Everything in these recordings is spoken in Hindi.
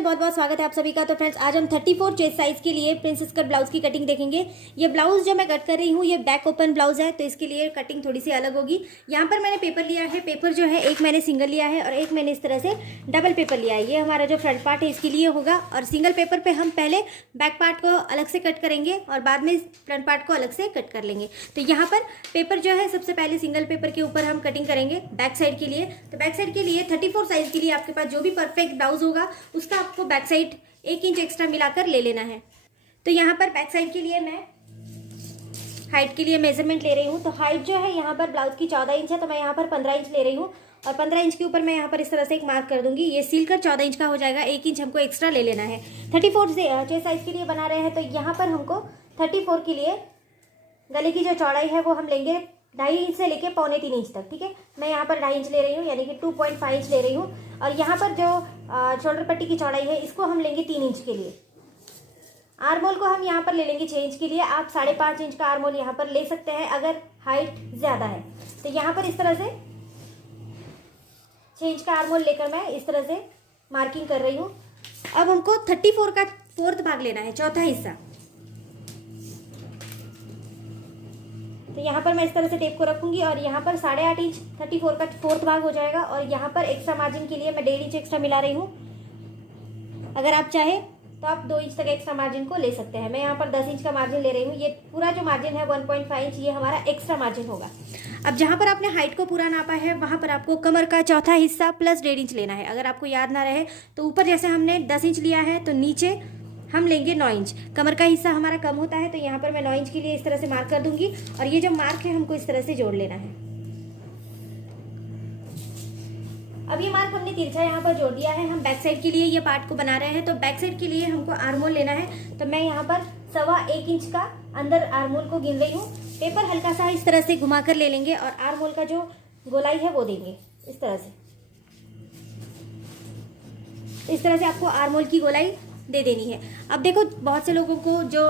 में बहुत बहुत स्वागत है आप सभी का। तो फ्रेंड्स आज हम 34 चेस्ट साइज के लिए प्रिंसेस कट ब्लाउज की कटिंग देखेंगे। ये ब्लाउज जो मैं कट कर रही हूँ ये बैक ओपन ब्लाउज है, तो इसके लिए कटिंग थोड़ी सी अलग होगी। यहाँ पर मैंने पेपर लिया है, पेपर जो है एक मैंने सिंगल लिया है और एक मैंने इस तरह से डबल पेपर लिया है। ये हमारा जो फ्रंट पार्ट है इसके लिए होगा, और सिंगल पेपर पर हम पहले बैक पार्ट को अलग से कट करेंगे और बाद में फ्रंट पार्ट को अलग से कट कर लेंगे। तो यहाँ पर पेपर जो है सबसे पहले सिंगल पेपर के ऊपर हम कटिंग करेंगे बैक साइड के लिए। तो बैक साइड के लिए 34 साइज के लिए आपके पास जो भी परफेक्ट ब्लाउज होगा उसका आपको बैक साइड 1 इंच एक्स्ट्रा मिलाकर ले लेना है। तो यहाँ पर बैक साइड के लिए मैं हाइट के लिए मेजरमेंट ले रही हूँ। तो हाइट जो है यहाँ पर ब्लाउज की 14 इंच है, तो मैं यहाँ पर 15 इंच ले रही हूँ और 15 इंच के ऊपर मैं यहाँ पर इस तरह से एक मार्क कर दूंगी। ये सील कर 14 इंच का हो जाएगा, 1 इंच हमको एक्स्ट्रा ले लेना है। 34 चेस्ट साइज के लिए बना रहे हैं, तो यहाँ पर हमको 34 के लिए गले की जो चौड़ाई है वो हम लेंगे 2.5 इंच से लेके 2.25 इंच तक। ठीक है, मैं यहाँ पर 2.5 इंच ले रही हूँ, यानी कि 2.5 इंच ले रही हूँ। और यहाँ पर जो शोल्डर पट्टी की चौड़ाई है इसको हम लेंगे 3 इंच के लिए। आर्मोल को हम यहाँ पर ले लेंगे 6 इंच के लिए। आप 5.5 इंच का आर्मोल यहाँ पर ले सकते हैं अगर हाइट ज़्यादा है। तो यहाँ पर इस तरह से 6 इंच का आर्मोल लेकर मैं इस तरह से मार्किंग कर रही हूँ। अब हमको 34 का 4th भाग लेना है, चौथा हिस्सा। तो यहाँ पर मैं इस तरह से टेप को रखूंगी और यहाँ पर 8.5 इंच 34 का 4th भाग हो जाएगा। और यहाँ पर एक्स्ट्रा मार्जिन के लिए मैं 1.5 इंच एक्स्ट्रा मिला रही हूँ। अगर आप चाहें तो आप 2 इंच तक एक्स्ट्रा मार्जिन को ले सकते हैं। मैं यहाँ पर 10 इंच का मार्जिन ले रही हूँ। ये पूरा जो मार्जिन है 1.5 इंच ये हमारा एक्स्ट्रा मार्जिन होगा। अब जहाँ पर आपने हाइट को पूरा नापा है वहाँ पर आपको कमर का चौथा हिस्सा प्लस 1.5 इंच लेना है। अगर आपको याद ना रहे तो ऊपर जैसे हमने 10 इंच लिया है तो नीचे हम लेंगे 9 इंच। कमर का हिस्सा हमारा कम होता है, तो यहाँ पर मैं 9 इंच के लिए इस तरह से मार्क कर दूंगी और ये जो मार्क है हमको इस तरह से जोड़ लेना है। अब ये मार्क हमने तिरछा यहाँ पर जोड़ दिया है। हम बैक साइड के लिए ये पार्ट को बना रहे हैं, तो बैक साइड के लिए हमको आर्मोल लेना है। तो मैं यहाँ पर 1.25 इंच का अंदर आर्मोल को गिन रही हूँ। पेपर हल्का सा इस तरह से घुमा कर ले लेंगे और आर्मोल का जो गोलाई है वो देंगे इस तरह से। इस तरह से आपको आर्मोल की गोलाई दे देनी है। अब देखो बहुत से लोगों को जो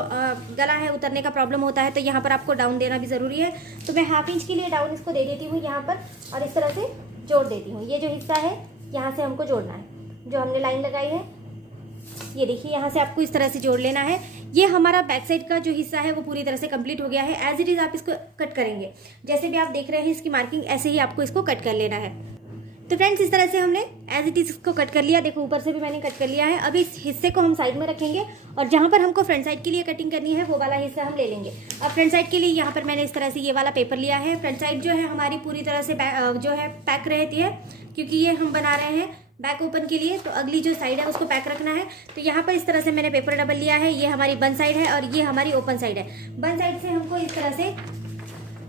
गला है उतरने का प्रॉब्लम होता है, तो यहाँ पर आपको डाउन देना भी ज़रूरी है। तो मैं 1/2 इंच के लिए डाउन इसको दे देती हूँ यहाँ पर और इस तरह से जोड़ देती हूँ। ये जो हिस्सा है यहाँ से हमको जोड़ना है, जो हमने लाइन लगाई है ये देखिए, यहाँ से आपको इस तरह से जोड़ लेना है। ये हमारा बैक साइड का जो हिस्सा है वो पूरी तरह से कंप्लीट हो गया है। एज इट इज़ आप इसको कट करेंगे, जैसे भी आप देख रहे हैं इसकी मार्किंग, ऐसे ही आपको इसको कट कर लेना है। तो फ्रेंड्स इस तरह से हमने एज इट इज इसको कट कर लिया। देखो ऊपर से भी मैंने कट कर लिया है। अब इस हिस्से को हम साइड में रखेंगे और जहाँ पर हमको फ्रंट साइड के लिए कटिंग करनी है वो वाला हिस्सा हम ले लेंगे। अब फ्रंट साइड के लिए यहाँ पर मैंने इस तरह से ये वाला पेपर लिया है। फ्रंट साइड जो है हमारी पूरी तरह से जो है पैक रहती है, क्योंकि ये हम बना रहे हैं बैक ओपन के लिए, तो अगली जो साइड है उसको पैक रखना है। तो यहाँ पर इस तरह से मैंने पेपर डबल लिया है। ये हमारी बंद साइड है और ये हमारी ओपन साइड है। बंद साइड से हमको इस तरह से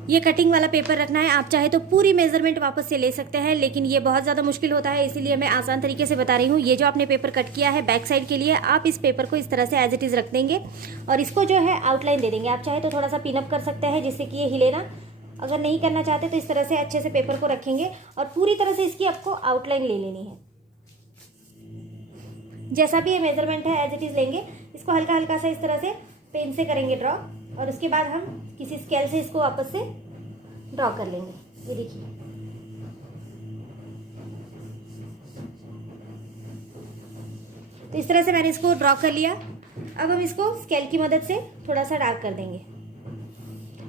ये कटिंग वाला पेपर रखना है। आप चाहे तो पूरी मेजरमेंट वापस से ले सकते हैं, लेकिन ये बहुत ज़्यादा मुश्किल होता है, इसीलिए मैं आसान तरीके से बता रही हूँ। ये जो आपने पेपर कट किया है बैक साइड के लिए, आप इस पेपर को इस तरह से एज इट इज़ रख देंगे और इसको जो है आउटलाइन दे देंगे। आप चाहे तो थोड़ा सा पिनअप कर सकते हैं जिससे कि ये हिले ना। अगर नहीं करना चाहते तो इस तरह से अच्छे से पेपर को रखेंगे और पूरी तरह से इसकी आपको आउटलाइन ले लेनी है। जैसा भी ये मेजरमेंट है एज इट इज़ लेंगे। इसको हल्का हल्का सा इस तरह से पेन से करेंगे ड्रॉ और उसके बाद हम किसी स्केल से इसको वापस से ड्रॉ कर लेंगे। ये देखिए, तो इस तरह से मैंने इसको ड्रॉ कर लिया। अब हम इसको स्केल की मदद से थोड़ा सा डार्क कर देंगे।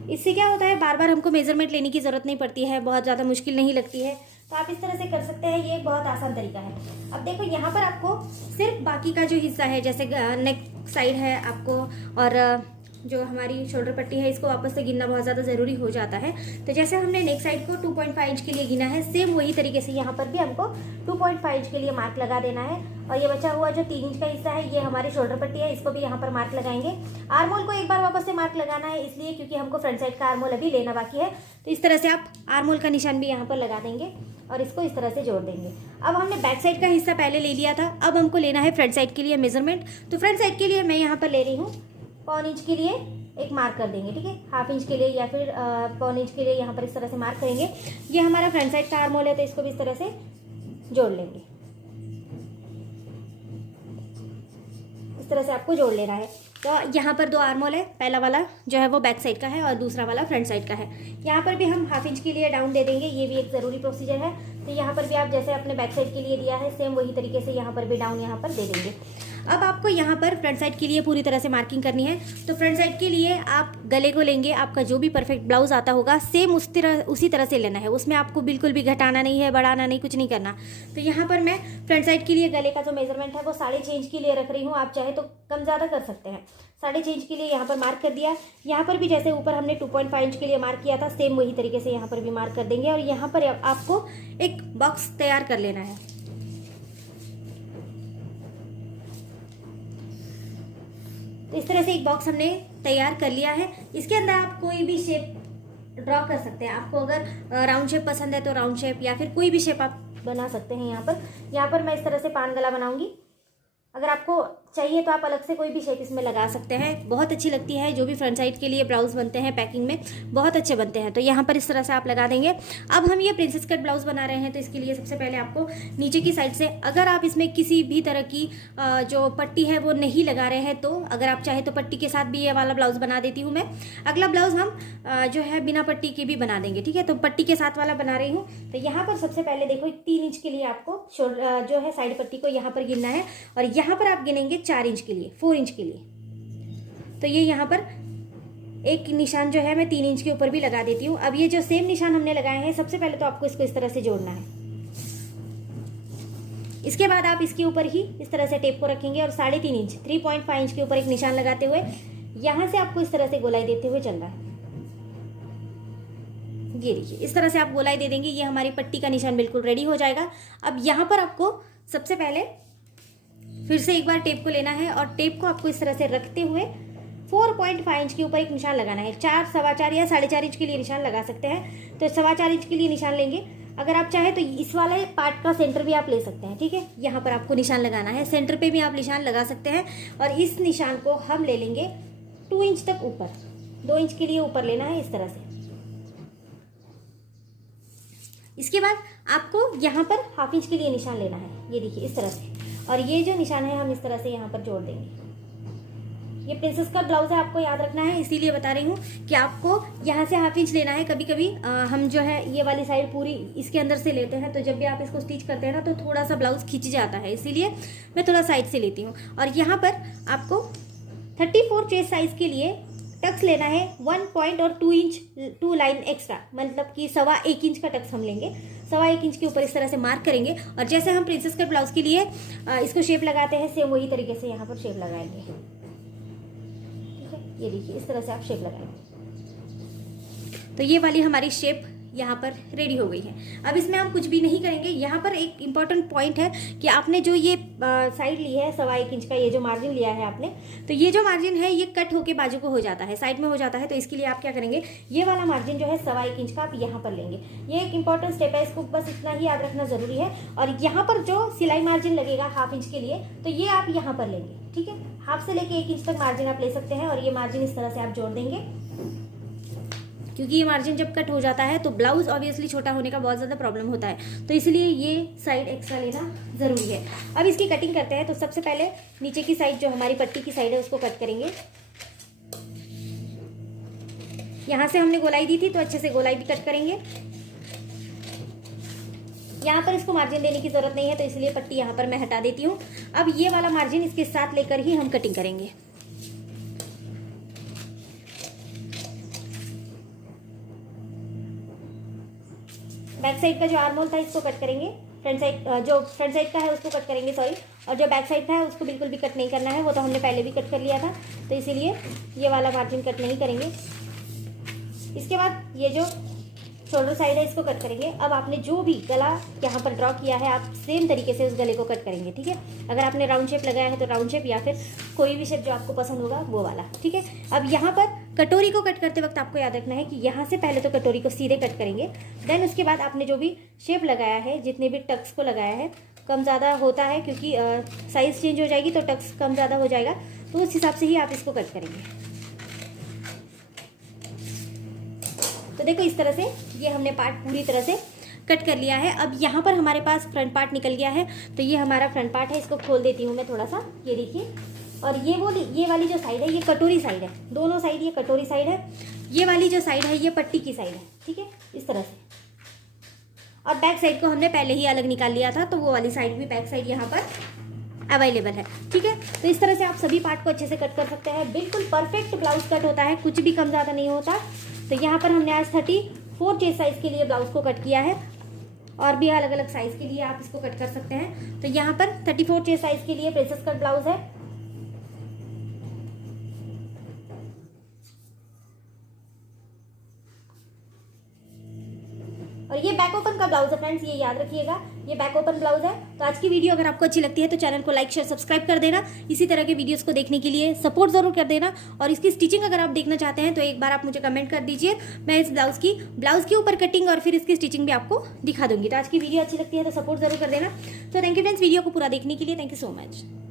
इससे क्या होता है, बार बार हमको मेजरमेंट लेने की ज़रूरत नहीं पड़ती है, बहुत ज़्यादा मुश्किल नहीं लगती है। तो आप इस तरह से कर सकते हैं, ये एक बहुत आसान तरीका है। अब देखो यहाँ पर आपको सिर्फ बाकी का जो हिस्सा है, जैसे नेक साइड है आपको और जो हमारी शोल्डर पट्टी है, इसको वापस से गिनना बहुत ज़्यादा ज़रूरी हो जाता है। तो जैसे हमने नेक साइड को 2.5 इंच के लिए गिना है, सेम वही तरीके से यहाँ पर भी हमको 2.5 इंच के लिए मार्क लगा देना है। और ये बचा हुआ जो 3 इंच का हिस्सा है ये हमारी शोल्डर पट्टी है, इसको भी यहाँ पर मार्क लगाएंगे। आर्मोल को एक बार वापस से मार्क लगाना है, इसलिए क्योंकि हमको फ्रंट साइड का आर्मोल अभी लेना बाकी है। तो इस तरह से आप आर्मोल का निशान भी यहाँ पर लगा देंगे और इसको इस तरह से जोड़ देंगे। अब हमने बैक साइड का हिस्सा पहले ले लिया था, अब हमको लेना है फ्रंट साइड के लिए मेजरमेंट। तो फ्रंट साइड के लिए मैं यहाँ पर ले रही हूँ 1/4 इंच के लिए एक मार्क कर देंगे। ठीक है, 1/2 इंच के लिए या फिर 1/4 इंच के लिए यहाँ पर इस तरह से मार्क करेंगे। ये हमारा फ्रंट साइड का आर्मोल है, तो इसको भी इस तरह से जोड़ लेंगे। इस तरह से आपको जोड़ लेना है। तो यहाँ पर 2 आर्म होल है, पहला वाला जो है वो बैक साइड का है और दूसरा वाला फ्रंट साइड का है। यहाँ पर भी हम हाफ इंच के लिए डाउन दे देंगे, ये भी एक ज़रूरी प्रोसीजर है। तो यहाँ पर भी आप जैसे अपने बैक साइड के लिए दिया है सेम वही तरीके से यहाँ पर भी डाउन यहाँ पर दे देंगे। अब आपको यहाँ पर फ्रंट साइड के लिए पूरी तरह से मार्किंग करनी है। तो फ्रंट साइड के लिए आप गले को लेंगे, आपका जो भी परफेक्ट ब्लाउज आता होगा सेम उसी तरह से लेना है, उसमें आपको बिल्कुल भी घटाना नहीं है, बढ़ाना नहीं, कुछ नहीं करना। तो यहाँ पर मैं फ्रंट साइड के लिए गले का जो मेजरमेंट है वो 6.5 इंच के लिए रख रही हूँ। आप चाहे तो कम ज़्यादा कर सकते हैं। 6.5 इंच के लिए यहाँ पर मार्क कर दिया। यहाँ पर भी जैसे ऊपर हमने 2.5 इंच के लिए मार्क किया था सेम वही तरीके से यहाँ पर भी मार्क कर देंगे और यहाँ पर आपको एक बॉक्स तैयार कर लेना है। तो इस तरह से एक बॉक्स हमने तैयार कर लिया है। इसके अंदर आप कोई भी शेप ड्रॉ कर सकते हैं। आपको अगर राउंड शेप पसंद है तो राउंड शेप या फिर कोई भी शेप आप बना सकते हैं। यहाँ पर मैं इस तरह से पान गला बनाऊंगी। अगर आपको चाहिए तो आप अलग से कोई भी शेप इसमें लगा सकते हैं। बहुत अच्छी लगती है, जो भी फ्रंट साइड के लिए ब्लाउज बनते हैं पैकिंग में बहुत अच्छे बनते हैं। तो यहाँ पर इस तरह से आप लगा देंगे। अब हम ये प्रिंसेस कट ब्लाउज बना रहे हैं तो इसके लिए सबसे पहले आपको नीचे की साइड से, अगर आप इसमें किसी भी तरह की जो पट्टी है वो नहीं लगा रहे हैं, तो अगर आप चाहे तो पट्टी के साथ भी ये वाला ब्लाउज बना देती हूँ मैं। अगला ब्लाउज हम जो है बिना पट्टी के भी बना देंगे, ठीक है। तो पट्टी के साथ वाला बना रही हूँ। तो यहाँ पर सबसे पहले देखो 3 इंच के लिए आपको जो है साइड पट्टी को यहाँ पर गिनना है और यहाँ पर आप गिनेंगे 4 इंच के लिए, 4 इंच के लिए। तो ये यहाँ पर एक निशान जो है मैं 3 इंच के ऊपर भी लगा देती हूँ। अब ये जो सेम निशान हमने लगाए हैं, सबसे पहले तो आपको इसको इस तरह से जोड़ना है। इसके बाद आप इसके ऊपर ही इस तरह से टेप को रखेंगे और 3.5 इंच 3.5 इंच के ऊपर एक निशान लगाते हुए यहां से आपको इस तरह से गोलाई देते हुए चलना है। ये देखिए इस तरह से आप गोलाई दे देंगे। ये हमारी पट्टी का निशान बिल्कुल रेडी हो जाएगा। अब यहाँ पर आपको सबसे पहले फिर से एक बार टेप को लेना है और टेप को आपको इस तरह से रखते हुए 4.5 इंच के ऊपर एक निशान लगाना है। 4, 4.25 या 4.5 इंच के लिए निशान लगा सकते हैं। तो 4.25 इंच के लिए निशान लेंगे। अगर आप चाहे तो इस वाले पार्ट का सेंटर भी आप ले सकते हैं, ठीक है। यहाँ पर आपको निशान लगाना है, सेंटर पे भी आप निशान लगा सकते हैं और इस निशान को हम ले लेंगे 2 इंच तक ऊपर, 2 इंच के लिए ऊपर लेना है इस तरह से। इसके बाद आपको यहाँ पर हाफ इंच के लिए निशान लेना है, ये देखिए इस तरह से। और ये जो निशान है हम इस तरह से यहाँ पर जोड़ देंगे। ये प्रिंसेस कट ब्लाउज है, आपको याद रखना है, इसीलिए बता रही हूँ कि आपको यहाँ से हाफ इंच लेना है। कभी कभी हम जो है ये वाली साइड पूरी इसके अंदर से लेते हैं, तो जब भी आप इसको स्टिच करते हैं ना तो थोड़ा सा ब्लाउज खिंच जाता है, इसीलिए मैं थोड़ा साइड से लेती हूँ। और यहाँ पर आपको 34 चेस्ट साइज के लिए टक्स लेना है 1 पॉइंट और 2 इंच 2 लाइन एक्स्ट्रा, मतलब कि 1.25 इंच का टक्स हम लेंगे। 1.25 इंच के ऊपर इस तरह से मार्क करेंगे और जैसे हम प्रिंसेस कट ब्लाउज के लिए इसको शेप लगाते हैं सेम वही तरीके से यहाँ पर शेप लगाएंगे, ठीक है। ये देखिए इस तरह से आप शेप लगाएंगे। तो ये वाली हमारी शेप यहाँ पर रेडी हो गई है। अब इसमें हम कुछ भी नहीं करेंगे। यहाँ पर एक इम्पॉर्टेंट पॉइंट है कि आपने जो ये साइड ली है 1.25 इंच का, ये जो मार्जिन लिया है आपने, तो ये जो मार्जिन है ये कट होके बाजू को हो जाता है, साइड में हो जाता है। तो इसके लिए आप क्या करेंगे, ये वाला मार्जिन जो है 1.25 इंच का आप यहाँ पर लेंगे। ये एक इंपॉर्टेंट स्टेप है, इसको बस इतना ही याद रखना जरूरी है। और यहाँ पर जो सिलाई मार्जिन लगेगा हाफ इंच के लिए, तो ये आप यहाँ पर लेंगे, ठीक है। हाफ से लेके 1 इंच तक मार्जिन आप ले सकते हैं और ये मार्जिन इस तरह से आप जोड़ देंगे, क्योंकि ये मार्जिन जब कट हो जाता है तो ब्लाउज ऑब्वियसली छोटा होने का बहुत ज़्यादा प्रॉब्लम होता है, तो इसलिए ये साइड एक्स्ट्रा लेना ज़रूरी है। अब इसकी कटिंग करते हैं। तो सबसे पहले नीचे की साइड जो हमारी पट्टी की साइड है उसको कट करेंगे। यहाँ से हमने गोलाई दी थी तो अच्छे से गोलाई भी कट करेंगे। यहाँ पर इसको मार्जिन देने की ज़रूरत नहीं है, तो इसलिए पट्टी यहाँ पर मैं हटा देती हूँ। अब ये वाला मार्जिन इसके साथ लेकर ही हम कटिंग करेंगे। बैक साइड का जो आर्म होल था इसको कट करेंगे, फ्रंट साइड जो फ्रंट साइड का है उसको कट करेंगे, सॉरी। और जो बैक साइड का है उसको बिल्कुल भी कट नहीं करना है, वो तो हमने पहले भी कट कर लिया था, तो इसीलिए ये वाला मार्जिन कट नहीं करेंगे। इसके बाद ये जो शोल्डर साइड है इसको कट करेंगे। अब आपने जो भी गला यहाँ पर ड्रॉ किया है आप सेम तरीके से उस गले को कट करेंगे, ठीक है। अगर आपने राउंड शेप लगाया है तो राउंड शेप, या फिर कोई भी शेप जो आपको पसंद होगा वो वाला, ठीक है। अब यहाँ पर कटोरी को कट करते वक्त आपको याद रखना है कि यहाँ से पहले तो कटोरी को सीधे कट करेंगे, देन उसके बाद आपने जो भी शेप लगाया है, जितने भी टक्स को लगाया है, कम ज़्यादा होता है क्योंकि साइज़ चेंज हो जाएगी तो टक्स कम ज़्यादा हो जाएगा, तो उस हिसाब से ही आप इसको कट करेंगे। तो देखो इस तरह से ये हमने पार्ट पूरी तरह से कट कर लिया है। अब यहाँ पर हमारे पास फ्रंट पार्ट निकल गया है, तो ये हमारा फ्रंट पार्ट है। इसको खोल देती हूँ मैं थोड़ा सा, ये देखिए और ये वाली जो साइड है ये कटोरी साइड है, दोनों साइड ये कटोरी साइड है, ये वाली जो साइड है ये पट्टी की साइड है, ठीक है, इस तरह से। और बैक साइड को हमने पहले ही अलग निकाल लिया था, तो वो वाली साइड भी बैक साइड यहाँ पर अवेलेबल है, ठीक है। तो इस तरह से आप सभी पार्ट को अच्छे से कट कर सकते हैं, बिल्कुल परफेक्ट ब्लाउज कट होता है, कुछ भी कम ज़्यादा नहीं होता। तो यहाँ पर हमने आज 34 चेस्ट साइज़ के लिए ब्लाउज को कट किया है, और भी अलग अलग साइज़ के लिए आप इसको कट कर सकते हैं। तो यहाँ पर 34 चेस्ट साइज़ के लिए प्रिंसेस कट ब्लाउज है। और ये बैक ओपन का ब्लाउज है फ्रेंड्स, ये याद रखिएगा, ये बैक ओपन ब्लाउज है। तो आज की वीडियो अगर आपको अच्छी लगती है तो चैनल को लाइक शेयर सब्सक्राइब कर देना, इसी तरह के वीडियोस को देखने के लिए सपोर्ट जरूर कर देना। और इसकी स्टिचिंग अगर आप देखना चाहते हैं तो एक बार आप मुझे कमेंट कर दीजिए, मैं इस ब्लाउज के ऊपर कटिंग और फिर इसकी स्टिचिंग भी आपको दिखा दूंगी। तो आज की वीडियो अच्छी लगती है तो सपोर्ट जरूर कर देना। तो थैंक यू फ्रेंड्स वीडियो को पूरा देखने के लिए, थैंक यू सो मच।